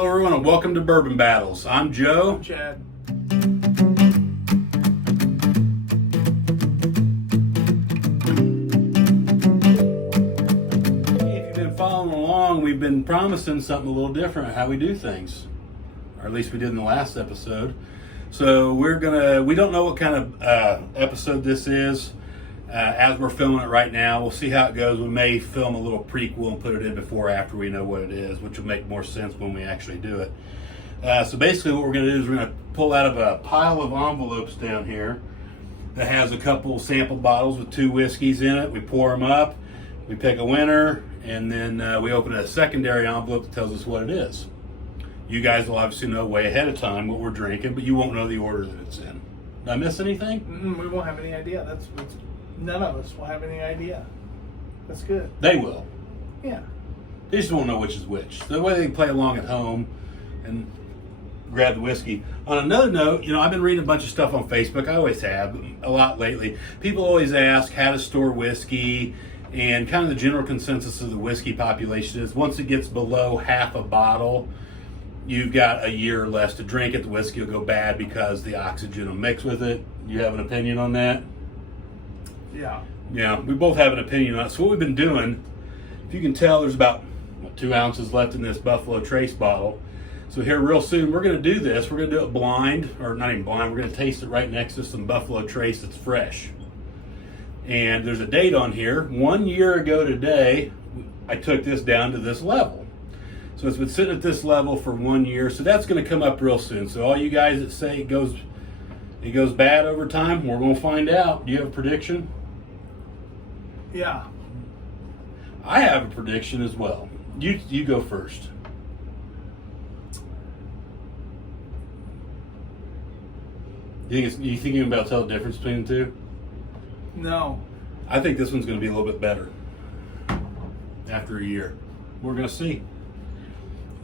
Hello everyone and welcome to Bourbon Battles. I'm Joe. I'm Chad. If you've been following along, we've been promising something a little different, how we do things. Or at least we did in the last episode. So we don't know what kind of episode this is. As we're filming it right now, we'll see how it goes. We may film a little prequel and put it in before or after we know what it is, which will make more sense when we actually do it. So basically what we're going to do is we're going to pull out of a pile of envelopes down here that has a couple sample bottles with 2 whiskeys in it. We pour them up, we pick a winner, and then we open a secondary envelope that tells us what it is. You guys will obviously know way ahead of time what we're drinking, but you won't know the order that it's in. Did I miss anything? We won't have any idea. That's none of us will have any idea. That's good. They will. Yeah. They just won't know which is which. The way they can play along at home and grab the whiskey. On another note, I've been reading a bunch of stuff on Facebook. I always have, a lot lately. People always ask how to store whiskey, and kind of the general consensus of the whiskey population is once it gets below half a bottle, you've got a year or less to drink it. The whiskey will go bad because the oxygen will mix with it. You have an opinion on that? Yeah. Yeah, we both have an opinion on it. So what we've been doing, if you can tell, there's about 2 ounces left in this Buffalo Trace bottle. So here real soon, we're going to do this. We're going to do it blind, or not even blind. We're going to taste it right next to some Buffalo Trace that's fresh. And there's a date on here. 1 year ago today, I took this down to this level. So it's been sitting at this level for 1 year. So that's going to come up real soon. So all you guys that say it goes bad over time, we're going to find out. Do you have a prediction? Yeah. I have a prediction as well. You go first. You think you're about to tell the difference between the two? No. I think this one's going to be a little bit better after a year. We're going to see.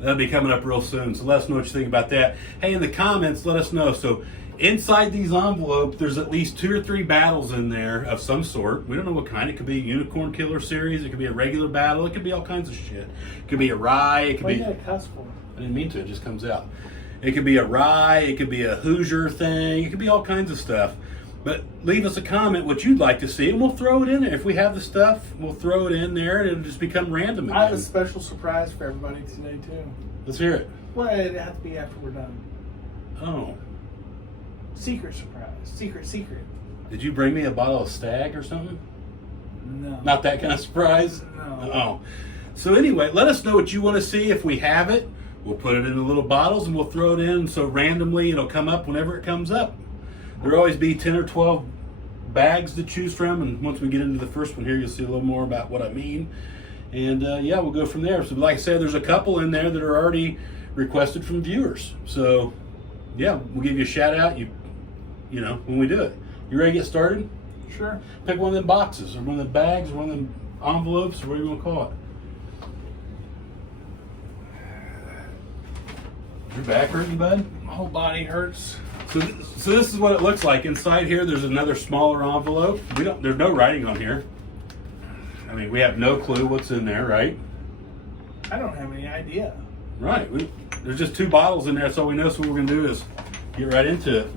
That'll be coming up real soon. So let us know what you think about that. Hey, in the comments, let us know. So inside these envelopes, there's at least 2 or 3 battles in there of some sort. We don't know what kind. It could be a Unicorn Killer series. It could be a regular battle. It could be all kinds of shit. It could be a rye. It could What be. you got a cuss for? I didn't mean to. It just comes out. It could be a rye. It could be a Hoosier thing. It could be all kinds of stuff. But leave us a comment what you'd like to see, and we'll throw it in there. If we have the stuff, we'll throw it in there, and it'll just become random again. I have a special surprise for everybody today too. Let's hear it. Well, it'd have to be after we're done. Oh. Secret surprise. Secret. Did you bring me a bottle of Stag or something? No. Not that kind of surprise? No. Oh. So anyway, let us know what you want to see. If we have it, we'll put it in the little bottles and we'll throw it in. So randomly it'll come up whenever it comes up. There'll always be 10 or 12 bags to choose from. And once we get into the first one here, you'll see a little more about what I mean. And yeah, we'll go from there. So like I said, there's a couple in there that are already requested from viewers. So yeah, we'll give you a shout out. You know, when we do it. You ready to get started? Sure. Pick one of them boxes or one of the bags or one of them envelopes or whatever you want to call it. Your back hurting, bud? My whole body hurts. So this is what it looks like. Inside here, there's another smaller envelope. There's no writing on here. I mean, we have no clue what's in there, right? I don't have any idea. Right. There's just 2 bottles in there. That's all we know. So what we're going to do is get right into it.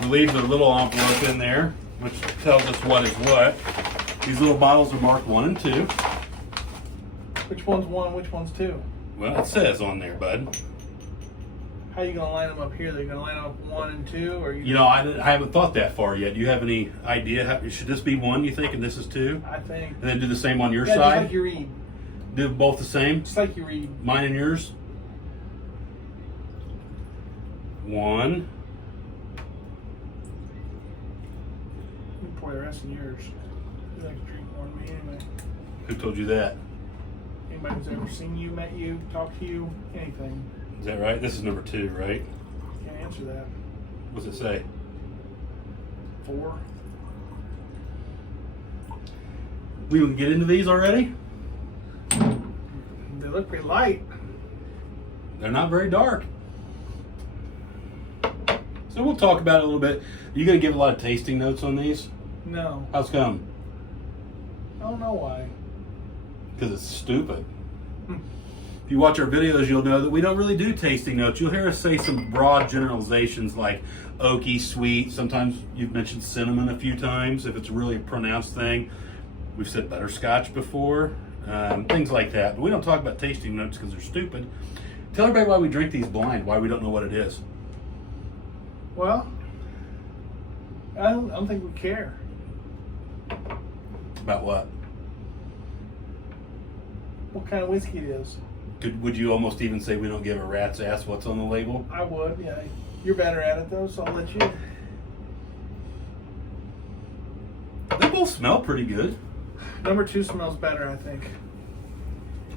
We'll leave the little envelope in there, which tells us what is what. These little bottles are marked 1 and 2. Which one's 1? Which one's 2? Well, it says on there, bud. How are you gonna line them up here? They're gonna line up 1 and 2, or I haven't thought that far yet. Do you have any idea? Should this be 1, you think, and this is 2? I think. And then do the same on your Yeah, side? just like you read. Do both the same? Just like you read. Mine and yours? 1. You pour the rest in yours. You like to drink more than me anyway. Who told you that? Anybody who's ever seen you, met you, talked to you, anything. Is that right? This is number 2, right? Can't answer that. What's it say? 4. We can get into these already? They look pretty light. They're not very dark. So we'll talk about it a little bit. You gonna give a lot of tasting notes on these? No. How's come? I don't know why. Because it's stupid. If you watch our videos, you'll know that we don't really do tasting notes. You'll hear us say some broad generalizations like oaky, sweet. Sometimes you've mentioned cinnamon a few times if it's really a pronounced thing. We've said butterscotch before, things like that. But we don't talk about tasting notes because they're stupid. Tell everybody why we drink these blind, why we don't know what it is. Well, I don't think we care. About what? What kind of whiskey it is. Would you almost even say we don't give a rat's ass what's on the label? I would, yeah. You're better at it though, so I'll let you. They both smell pretty good. Number 2 smells better, I think.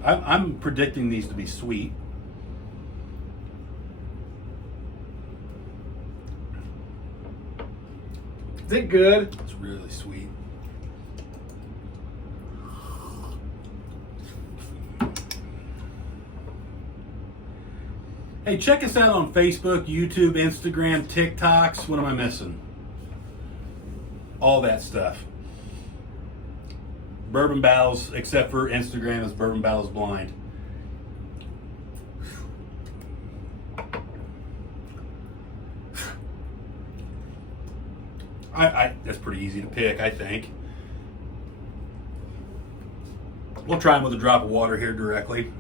I'm predicting these to be sweet. Is it good? It's really sweet. Hey, check us out on Facebook, YouTube, Instagram, TikToks. What am I missing? All that stuff. Bourbon Battles, except for Instagram, is Bourbon Battles Blind. That's pretty easy to pick, I think. We'll try them with a drop of water here directly.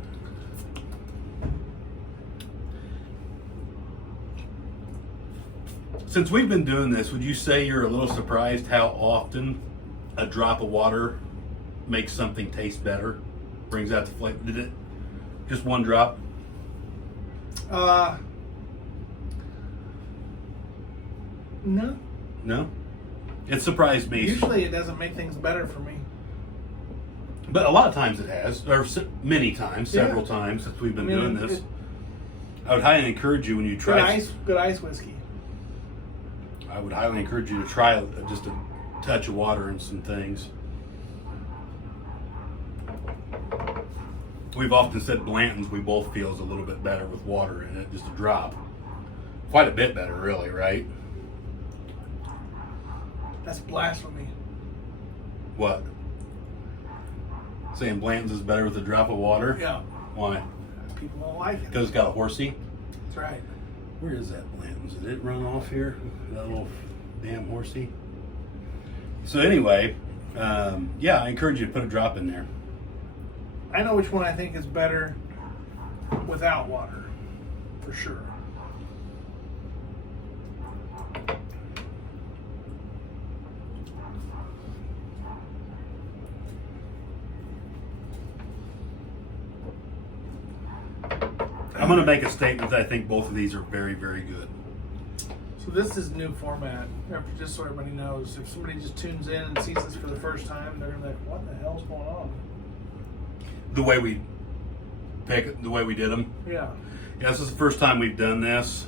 Since we've been doing this, would you say you're a little surprised how often a drop of water makes something taste better? Brings out the flavor. Did it? Just one drop? No. No? It surprised me. Usually it doesn't make things better for me. But a lot of times it has, or many times, several Yeah. times since we've been I mean, doing this. it- I would highly encourage you when you try. Good ice whiskey. I would highly encourage you to try just a touch of water and some things. We've often said Blanton's we both feel is a little bit better with water in it, just a drop. Quite a bit better, really, right? That's blasphemy. What? Saying Blanton's is better with a drop of water? Yeah. Why? People don't like it. Because it's got a horsey? That's right. Where is that Blanton's? Did it run off here? That little damn horsey? So anyway, yeah, I encourage you to put a drop in there. I know which one I think is better without water, for sure. I'm going to make a statement that I think both of these are very, very good. So this is new format. Just so everybody knows, if somebody just tunes in and sees this for the first time, they're gonna be like, "What the hell's going on?" The way we pick, the way we did them. Yeah. Yeah, this is the first time we've done this.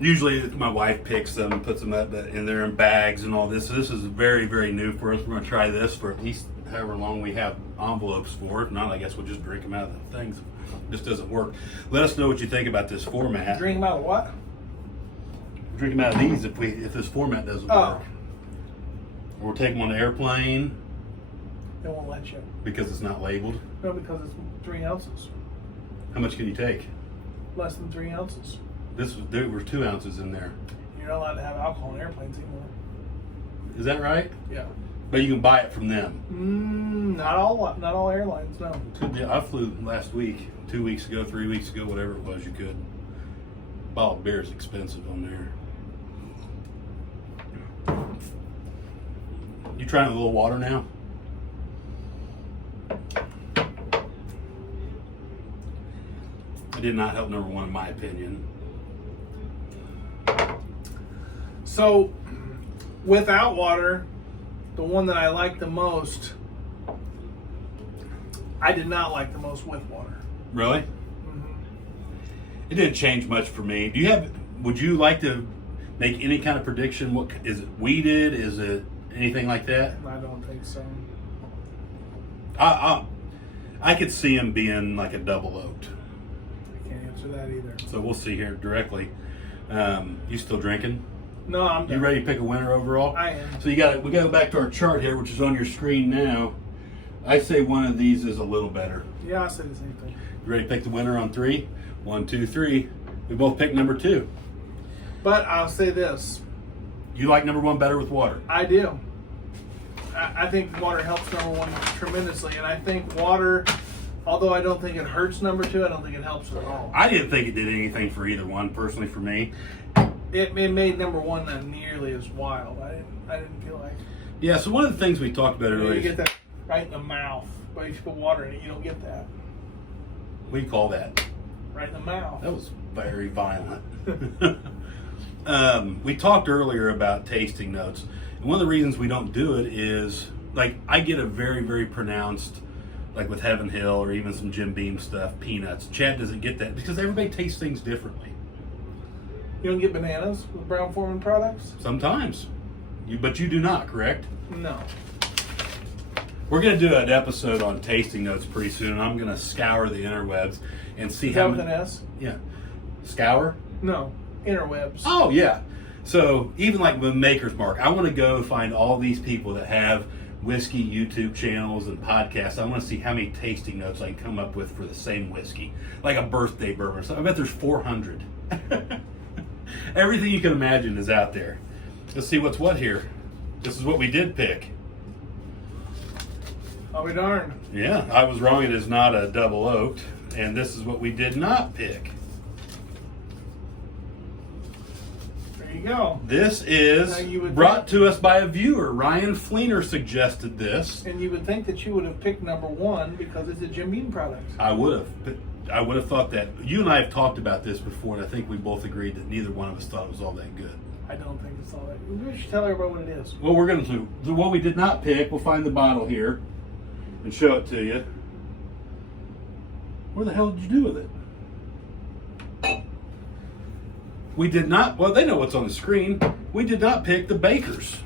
Usually my wife picks them and puts them up in there in bags and all this. So this is very, very new for us. We're going to try this for at least however long we have envelopes for. If not, I guess we'll just drink them out of the things. It just doesn't work. Let us know what you think about this format. Drink them out of what? Drink them out of these if this format doesn't work. Or take them on the airplane They won't let you. because it's not labeled. No, because it's 3 ounces. How much can you take? Less than 3 ounces. There were 2 ounces in there. You're not allowed to have alcohol in airplanes anymore. Is that right? Yeah. But you can buy it from them. Not all airlines, no. I flew last week, 2 weeks ago, 3 weeks ago, whatever it was. You could. Bottle of beer is expensive on there. You trying a little water now? It did not help number one in my opinion. So, without water, the one that I like the most, I did not like the most with water. Really? Mm-hmm. It didn't change much for me. Would you like to make any kind of prediction? What is it, weeded? Is it anything like that? I don't think so. I could see him being like a double oaked. I can't answer that either. So we'll see here directly. You still drinking? No, I'm done. You ready to pick a winner overall? I am. So we got to go back to our chart here, which is on your screen now. I say one of these is a little better. Yeah, I say the same thing. You ready to pick the winner on 3? 1, 2, 3. We both picked number 2. But I'll say this. You like number 1 better with water? I do. I think water helps number 1 tremendously. And I think water, although I don't think it hurts number 2, I don't think it helps at all. I didn't think it did anything for either one, personally, for me. It made number 1 not nearly as wild. I didn't feel like. Yeah, so one of the things we talked about earlier. You get that right in the mouth. But if you put water in it, you don't get that. What do you call that? Right in the mouth. That was very violent. We talked earlier about tasting notes. And one of the reasons we don't do it is, like, I get a very, very pronounced, like with Heaven Hill or even some Jim Beam stuff, peanuts. Chad doesn't get that because everybody tastes things differently. You don't get bananas with Brown-Forman products? Sometimes. But you do not, correct? No. We're going to do an episode on tasting notes pretty soon, and I'm going to scour the interwebs and see Is how that with many. an S? Yeah. Scour? No. Interwebs. Oh, yeah. So even like with Maker's Mark, I want to go find all these people that have whiskey YouTube channels and podcasts. I want to see how many tasting notes I can come up with for the same whiskey, like a birthday bourbon. So I bet there's 400. Everything you can imagine is out there. Let's see what's what here. This is what we did pick. I'll be darned. Yeah, I was wrong. It is not a double oaked, and this is what we did not pick. There you go. This is Now you would brought to us by a viewer. Ryan Fleener suggested this. And you would think that you would have picked number 1 because it's a Jim Beam product. I would have. But I would have thought that. You and I have talked about this before, and I think we both agreed that neither one of us thought it was all that good. I don't think it's all that. We should tell everybody what it is. Well, we're going to do what we did not pick. We'll find the bottle here and show it to you. Where the hell did you do with it? We did not. Well, they know what's on the screen. We did not pick the Baker's.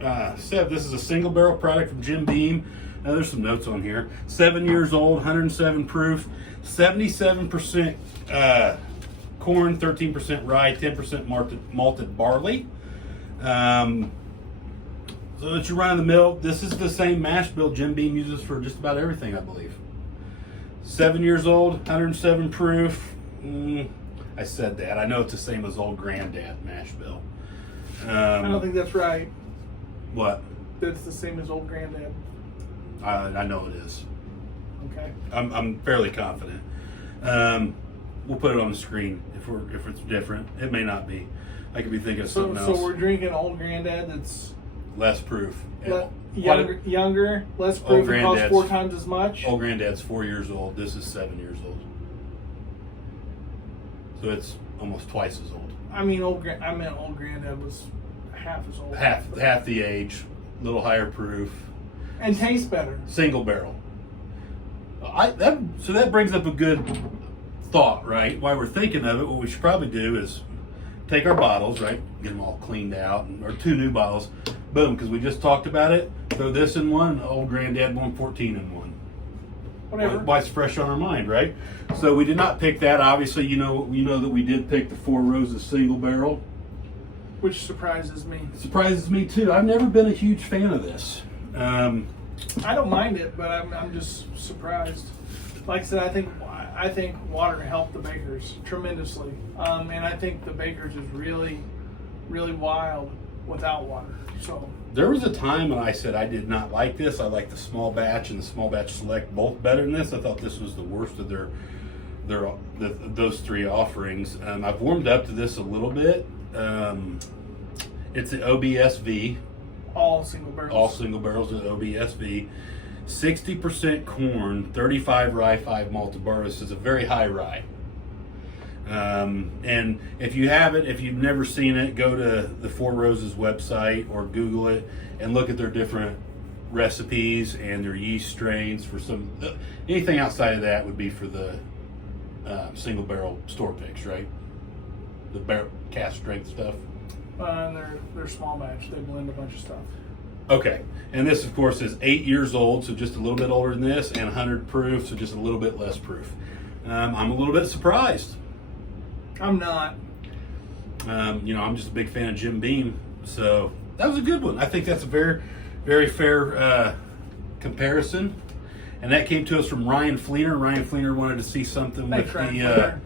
Seb, this is a single barrel product from Jim Beam. There's some notes on here. 7 years old, 107 proof, 77% corn, 13% rye, 10% malted barley. So it's your run of the mill. This is the same mash bill Jim Beam uses for just about everything, I believe. 7 years old, 107 proof. I said that. I know it's the same as Old Granddad mash bill. I don't think that's right. What? That's the same as Old Granddad. I know it is. Okay. I'm fairly confident. We'll put it on the screen if it's different. It may not be. I could be thinking of something else. So we're drinking Old Granddad that's Less proof. younger, less Old proof, and costs Granddad's 4 times as much. Old Granddad's 4 years old. This is 7 years old. So it's almost twice as old. I mean, Old Granddad was half as old. Half the age, a little higher proof. And tastes better. Single barrel. So that brings up a good thought, right? While we're thinking of it, what we should probably do is take our bottles, right? Get them all cleaned out, or 2 new bottles. Boom, because we just talked about it. Throw this in one, Old Granddad 114 in one. Whatever. Why it's fresh on our mind, right? So we did not pick that. Obviously, you know that we did pick the Four Roses single barrel. Which surprises me. It surprises me too. I've never been a huge fan of this. I don't mind it, but I'm just surprised. Like I said, I think water helped the Bakers tremendously, and I think the Bakers is really, really wild without water. So There was a time when I said I did not like this. I like the small batch and the small batch select both better than this. I thought this was the worst of those 3 offerings. I've warmed up to this a little bit. It's the OBSV. all single barrels. All single barrels of OBSV. 60% corn, 35 rye, 5 malted barley. This is a very high rye. And if you've never seen it, go to the Four Roses website or Google it and look at their different recipes and their yeast strains. For anything outside of that would be for the single barrel store picks, right? The barrel cast strength stuff. And they're small batch. They blend a bunch of stuff. Okay, and this of course is 8 years old, so just a little bit older than this, and 100 proof, so just a little bit less proof. I'm a little bit surprised. I'm not. I'm just a big fan of Jim Beam, so that was a good one. I think that's a very, very fair comparison. And that came to us from Ryan Fleener. Ryan Fleener wanted to see something Thanks, with Ryan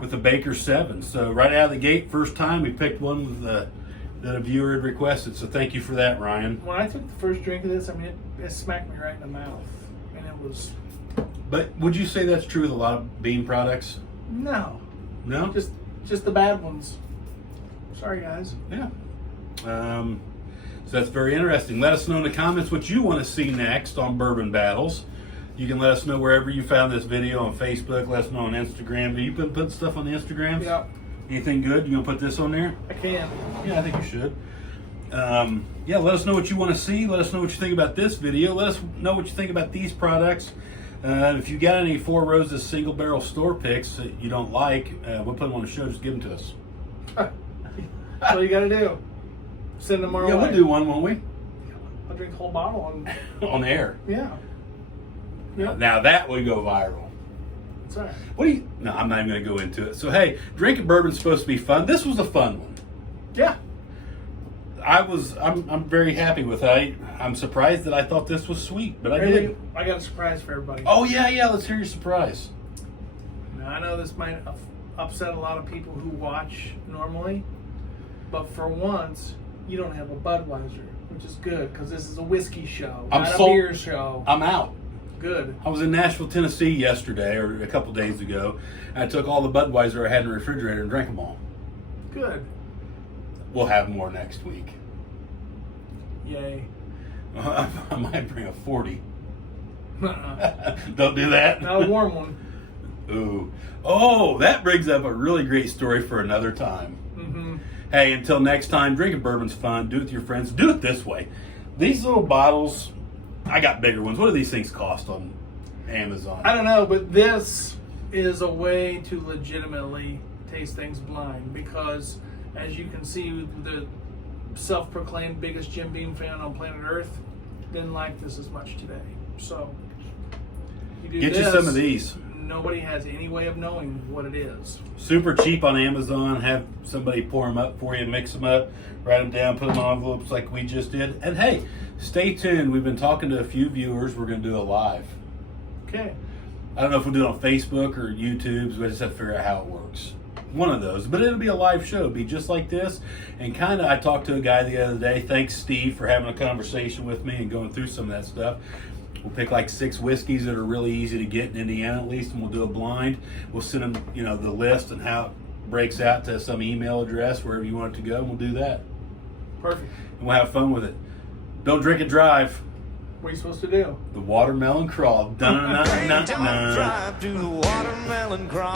with the Baker 7. So right out of the gate, first time, we picked one with that a viewer had requested. So thank you for that, Ryan. When I took the first drink of this, I mean, it smacked me right in the mouth. And it was... But would you say that's true with a lot of bean products? No. No? Just the bad ones. Sorry, guys. Yeah. So that's very interesting. Let us know in the comments what you want to see next on Bourbon Battles. You can let us know wherever you found this video, on Facebook. Let us know on Instagram. Do you put stuff on the Instagrams? Yeah. Anything good? You gonna put this on there? I can. Yeah, I think you should. Yeah, let us know what you want to see. Let us know what you think about this video. Let us know what you think about these products. If you got any Four Roses single barrel store picks that you don't like, we'll put them on the show. Just give them to us. That's all you got to do. Send them our Yeah, way. we'll do one, won't we? I'll drink the whole bottle on. On air. Yeah. Yep. Now that will go viral. That's all right. What do you? No, I'm not even going to go into it. So hey, drinking bourbon's supposed to be fun. This was a fun one. Yeah. I'm very happy with it. I'm surprised that I thought this was sweet, but I Really, did. I got a surprise for everybody. Oh yeah. Let's hear your surprise. Now, I know this might upset a lot of people who watch normally, but for once, you don't have a Budweiser, which is good because this is a whiskey show, I'm not sold. a beer show. I'm out. Good. I was in Nashville, Tennessee yesterday, or a couple days ago. And I took all the Budweiser I had in the refrigerator and drank them all. Good. We'll have more next week. Yay. I might bring a 40. Uh-uh. Don't do that. Not a warm one. Ooh. Oh, that brings up a really great story for another time. Mm-hmm. Hey, until next time, drinking bourbon's fun. Do it with your friends. Do it this way. These little bottles, I got bigger ones. What do these things cost on Amazon? I don't know, but this is a way to legitimately taste things blind because, as you can see, the self-proclaimed biggest Jim Beam fan on planet Earth didn't like this as much today. So, you do Get this, you some of these. Nobody has any way of knowing what it is. Super cheap on Amazon. Have somebody pour them up for you, mix them up, write them down, put them in envelopes like we just did. And hey, stay tuned. We've been talking to a few viewers. We're going to do a live. Okay. I don't know if we'll do it on Facebook or YouTube. So we just have to figure out how it works. One of those. But it'll be a live show. It'll be just like this. And kind of, I talked to a guy the other day. Thanks, Steve, for having a conversation with me and going through some of that stuff. We'll pick like 6 whiskeys that are really easy to get in Indiana at least, and we'll do a blind. We'll send them, the list and how it breaks out to some email address, wherever you want it to go, and we'll do that. Perfect. And we'll have fun with it. Don't drink and drive. What are you supposed to do? The watermelon crawl. Dun-dun-dun-dun-dun. Drive to the watermelon crawl.